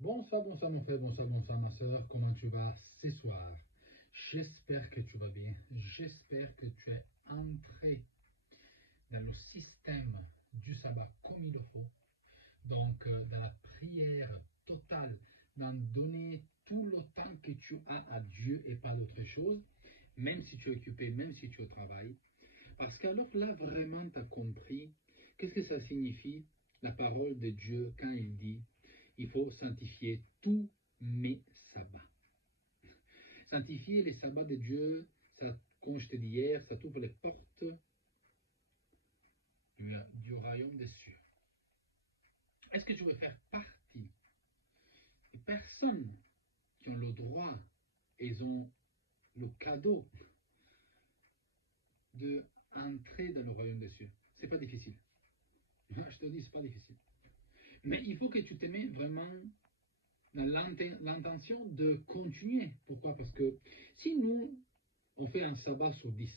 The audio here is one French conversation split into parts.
Bonsoir mon frère, bonsoir ma soeur, comment tu vas ce soir? J'espère que tu vas bien, j'espère que tu es entré dans le système du sabbat comme il le faut, donc dans la prière totale, dans donner tout le temps que tu as à Dieu et pas d'autre chose, même si tu es occupé, même si tu es au travail, parce qu'alors là vraiment tu as compris qu'est-ce que ça signifie la parole de Dieu quand il dit il faut sanctifier tous mes sabbats. Sanctifier les sabbats de Dieu, ça, comme je te dis hier, ça t'ouvre les portes du royaume des cieux. Est-ce que tu veux faire partie des personnes qui ont le droit et ils ont le cadeau de entrer dans le royaume des cieux? C'est pas difficile. Je te dis, c'est pas difficile. Mais il faut que tu te mettes vraiment dans l'intention de continuer. Pourquoi? Parce que si nous, on fait un sabbat sur 10,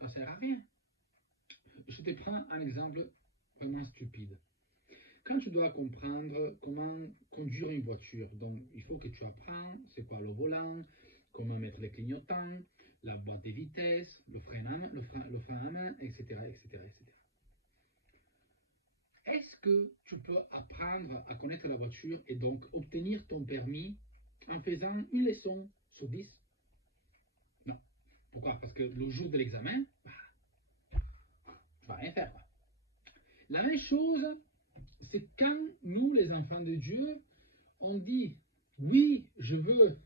ça ne sert à rien. Je te prends un exemple vraiment stupide. Quand tu dois comprendre comment conduire une voiture, donc il faut que tu apprennes c'est quoi le volant, comment mettre les clignotants, la boîte de vitesse, le frein à main, etc., etc., etc. Est-ce que tu peux apprendre à connaître la voiture et donc obtenir ton permis en faisant une leçon sur 10? Non. Pourquoi? Parce que le jour de l'examen, tu vas rien faire. La même chose, c'est quand nous, les enfants de Dieu, on dit oui, je veux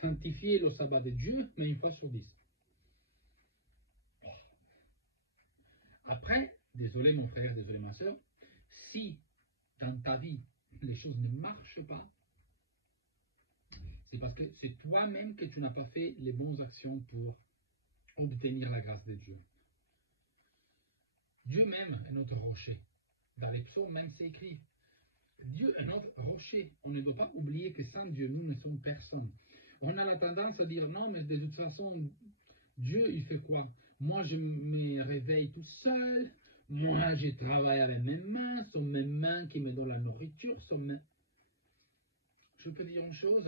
sanctifier le sabbat de Dieu, mais une fois sur 10. Après, désolé mon frère, désolé ma soeur, si dans ta vie les choses ne marchent pas, c'est parce que c'est toi-même que tu n'as pas fait les bonnes actions pour obtenir la grâce de Dieu. Dieu même est notre rocher. Dans les psaumes même c'est écrit. Dieu est notre rocher. On ne doit pas oublier que sans Dieu, nous ne sommes personne. On a la tendance à dire non, mais de toute façon, Dieu, il fait quoi? Moi, je me réveille tout seul. Moi, je travaille avec mes mains. Ce sont mes mains qui me donnent la nourriture. Je peux dire une chose.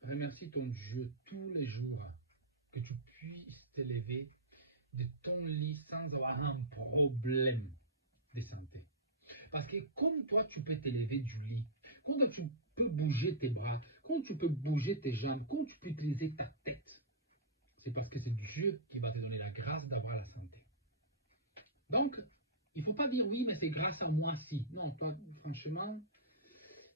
Remercie ton Dieu tous les jours que tu puisses te lever de ton lit sans avoir un problème de santé. Parce que comme toi, tu peux t'élever du lit, comme toi, tu peux bouger tes bras, comme tu peux bouger tes jambes, comme tu peux utiliser ta tête, c'est parce que c'est Dieu qui va te donner la grâce d'avoir la santé. Donc, il ne faut pas dire oui, mais c'est grâce à moi si. Non, toi, franchement,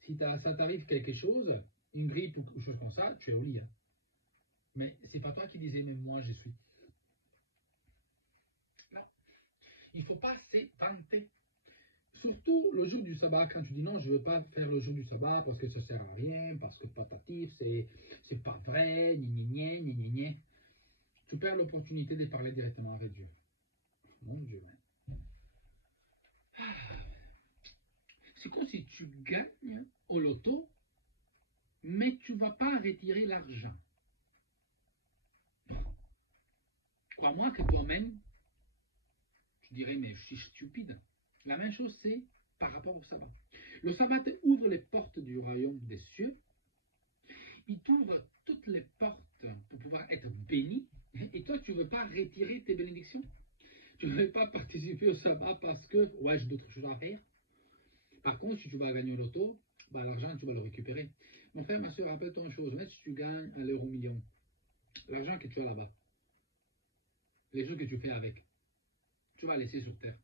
si ça t'arrive quelque chose, une grippe ou quelque chose comme ça, tu es au lit. Hein. Mais c'est pas toi qui disais, mais moi je suis. Non, il ne faut pas se vanter. Surtout le jour du sabbat, quand tu dis non, je ne veux pas faire le jour du sabbat parce que ça ne sert à rien, parce que patatif, c'est pas vrai, gna. Tu perds l'opportunité de parler directement avec Dieu. Mon Dieu. C'est comme si tu gagnes au loto, mais tu ne vas pas retirer l'argent. Crois-moi que toi-même, tu dirais, mais je suis stupide. La même chose, c'est par rapport au sabbat. Le sabbat ouvre les portes du royaume des cieux. Il t'ouvre toutes les portes pour pouvoir être béni. Et toi, tu ne veux pas retirer tes bénédictions. Tu ne veux pas participer au sabbat parce que, ouais, j'ai d'autres choses à faire. Par contre, si tu vas gagner au loto, bah, l'argent, tu vas le récupérer. Mon frère, ma soeur, rappelle-toi une chose. Même si tu gagnes un euro million, l'argent que tu as là-bas, les choses que tu fais avec, tu vas laisser sur terre.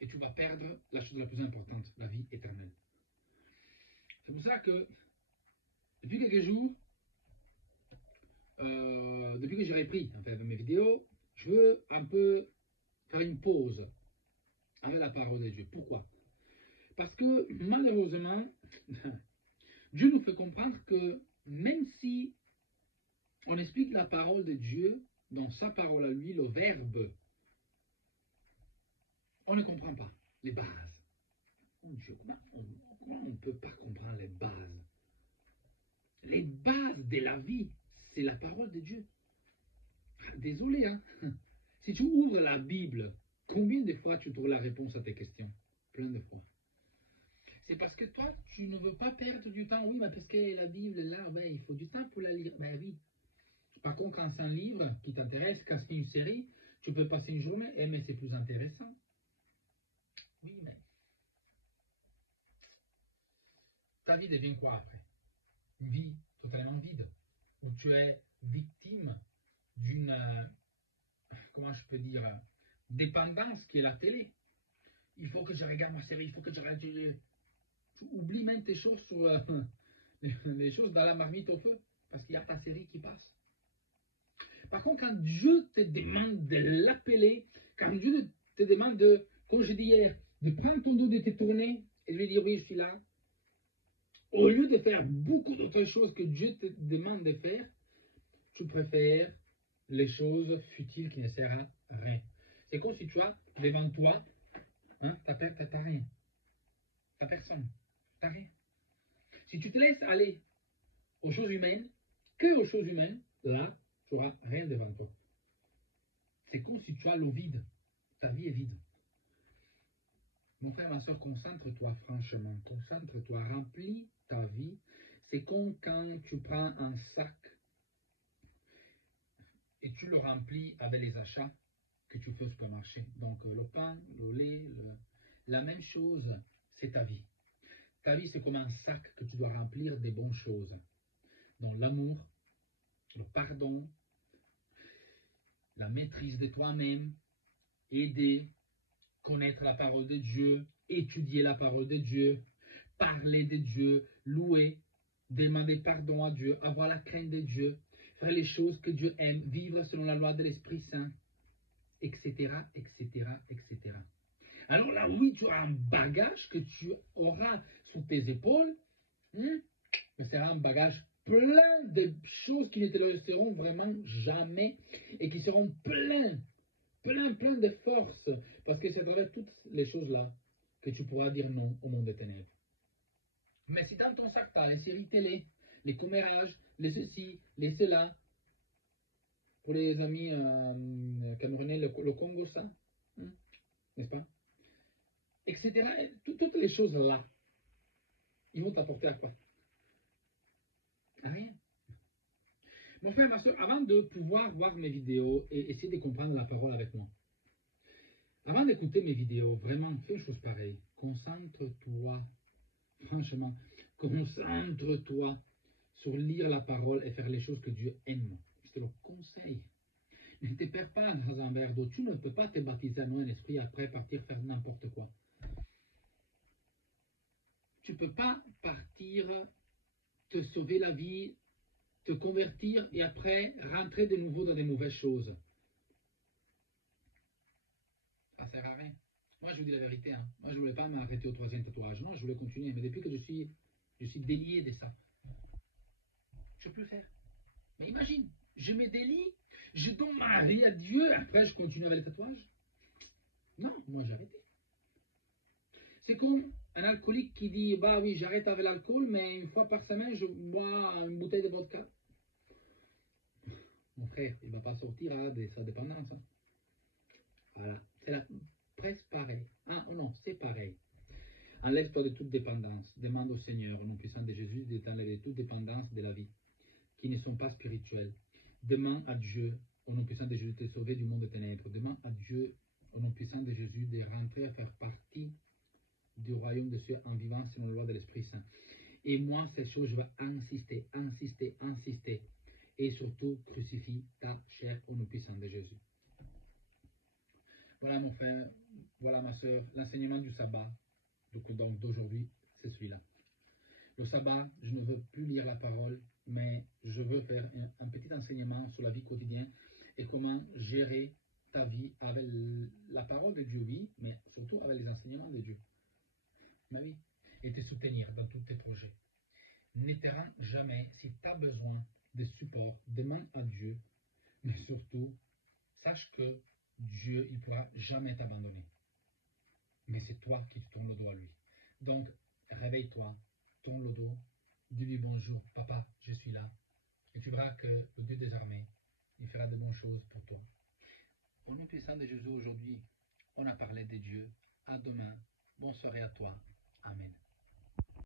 Et tu vas perdre la chose la plus importante, la vie éternelle. C'est pour ça que, depuis quelques jours, depuis que j'ai repris en fait, mes vidéos, je veux un peu faire une pause avec la parole de Dieu. Pourquoi? Parce que malheureusement, Dieu nous fait comprendre que même si on explique la parole de Dieu dans sa parole à lui, le verbe, on ne comprend pas les bases. Mon Dieu, comment on ne peut pas comprendre les bases? Les bases de la vie, c'est la parole de Dieu. Désolé, hein. Si tu ouvres la Bible, combien de fois tu trouves la réponse à tes questions? Plein de fois. C'est parce que toi, tu ne veux pas perdre du temps. Oui, mais parce que la Bible, là, ben, il faut du temps pour la lire. Ben oui. Par contre, quand c'est un livre qui t'intéresse, quand c'est une série, tu peux passer une journée, mais c'est plus intéressant. Oui, mais ta vie devient quoi après? Une vie totalement vide, où tu es victime d'une, comment je peux dire, dépendance qui est la télé. Il faut que je regarde ma série, il faut que je regarde. Tu oublies même tes choses sur les choses dans la marmite au feu, parce qu'il y a ta série qui passe. Par contre, quand Dieu te demande de l'appeler, quand Dieu te demande de, comme je dis hier, de prendre ton dos, de te tourner et de lui dire oui, je suis là, au lieu de faire beaucoup d'autres choses que Dieu te demande de faire, tu préfères les choses futiles qui ne servent à rien. C'est comme si tu as devant toi, hein, t'as rien. T'as personne. T'as rien. Si tu te laisses aller aux choses humaines, que aux choses humaines, là, tu n'auras rien devant toi. C'est comme si tu as l'eau vide. Ta vie est vide. Mon frère, ma soeur, concentre-toi franchement. Concentre-toi. Remplis ta vie. C'est comme quand tu prends un sac et tu le remplis avec les achats que tu fais au supermarché. Donc, le pain, le lait, la même chose, c'est ta vie. Ta vie, c'est comme un sac que tu dois remplir des bonnes choses. Donc, l'amour, le pardon, la maîtrise de toi-même, aider, connaître la parole de Dieu, étudier la parole de Dieu, parler de Dieu, louer, demander pardon à Dieu, avoir la crainte de Dieu, faire les choses que Dieu aime, vivre selon la loi de l'Esprit Saint, etc., etc., etc. Alors là, oui, tu auras un bagage que tu auras sur tes épaules, mais c'est un bagage plein de choses qui ne te laisseront vraiment jamais et qui seront plein de force, parce que c'est à travers toutes les choses-là que tu pourras dire non au monde des ténèbres. Mais si dans ton sac, tu as les séries télé, les commérages, les ceci, les cela, pour les amis camerounais, le Congo, ça, n'est-ce pas? Etc. Toutes les choses-là, ils vont t'apporter à quoi? À rien. Mon frère, ma soeur, avant de pouvoir voir mes vidéos et essayer de comprendre la parole avec moi, avant d'écouter mes vidéos, vraiment, fais une chose pareille. Concentre-toi, franchement, concentre-toi sur lire la parole et faire les choses que Dieu aime. Je te le conseille. Ne te perds pas dans un verre d'eau. Tu ne peux pas te baptiser à un esprit après partir faire n'importe quoi. Tu ne peux pas partir te sauver la vie, te convertir et après rentrer de nouveau dans des mauvaises choses. Ça ne sert à rien. Moi, je vous dis la vérité. Hein. Moi, je ne voulais pas m'arrêter au 3e tatouage. Non, je voulais continuer. Mais depuis que je suis délié de ça, je peux le faire. Mais imagine, je me délie, je donne ma vie à Dieu, après je continue avec les tatouages. Non, moi j'ai arrêté. C'est comme un alcoolique qui dit, bah oui, j'arrête avec l'alcool, mais une fois par semaine, je bois une bouteille de vodka. Mon frère, il ne va pas sortir de sa dépendance. Hein. Voilà, c'est presque pareil. Ah oh non, c'est pareil. Enlève-toi de toute dépendance. Demande au Seigneur, au nom puissant de Jésus, de t'enlever toute dépendance de la vie, qui ne sont pas spirituelles. Demande à Dieu, au nom puissant de Jésus, de te sauver du monde des ténèbres. Demande à Dieu, au nom puissant de Jésus, de rentrer à faire partie du royaume de Dieu en vivant selon la loi de l'Esprit Saint. Et moi, ces choses, je vais insister, insister, insister. Et surtout, crucifie ta chair au nom puissant de Jésus. Voilà mon frère, voilà ma soeur, l'enseignement du sabbat, donc d'aujourd'hui, c'est celui-là. Le sabbat, je ne veux plus lire la parole, mais je veux faire un petit enseignement sur la vie quotidienne et comment gérer ta vie avec la parole de Dieu, oui, mais surtout avec les enseignements de Dieu. Ma vie. Et te soutenir dans tous tes projets. Ne te rends jamais, si tu as besoin de support, demande à Dieu, mais surtout, sache que Dieu, il ne pourra jamais t'abandonner. Mais c'est toi qui te tournes le dos à lui. Donc, réveille-toi, tourne le dos, dis-lui bonjour, papa, je suis là. Et tu verras que le Dieu des armées, il fera de bonnes choses pour toi. Au nom puissant de Jésus, aujourd'hui, on a parlé de Dieu. À demain. Bonne soirée à toi. Amen.